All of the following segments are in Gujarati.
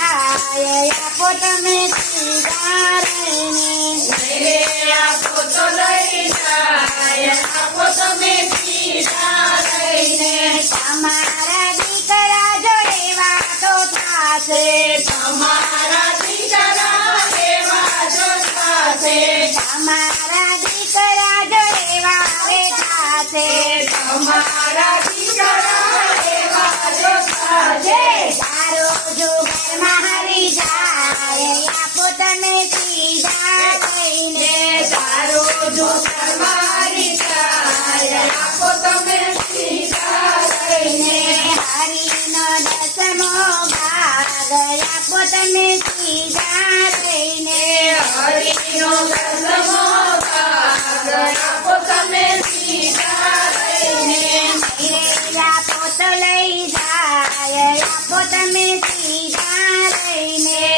આપો આપો તમે તમારા દીકરા જોડે વાતો થાશે તમારા દીકરા દીકરા જોડે વારે થાશે તમારા सदन सीधा सारो जो सरमारी चाय आपो दसमो भाग आपो तमे सीधा कईने हरि मेरे आपो तो लई जाय आपो तमे सीधा कईने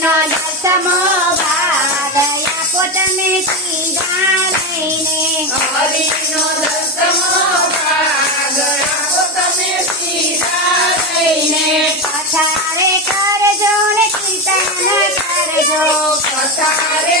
હરિનો દસમો ભાગ આપો તમે સીધા રહીને હરિનો દસમો ભાગ આપો તમે લઈને પછારે કરજો ને કીર્તન કરજો ને તમારે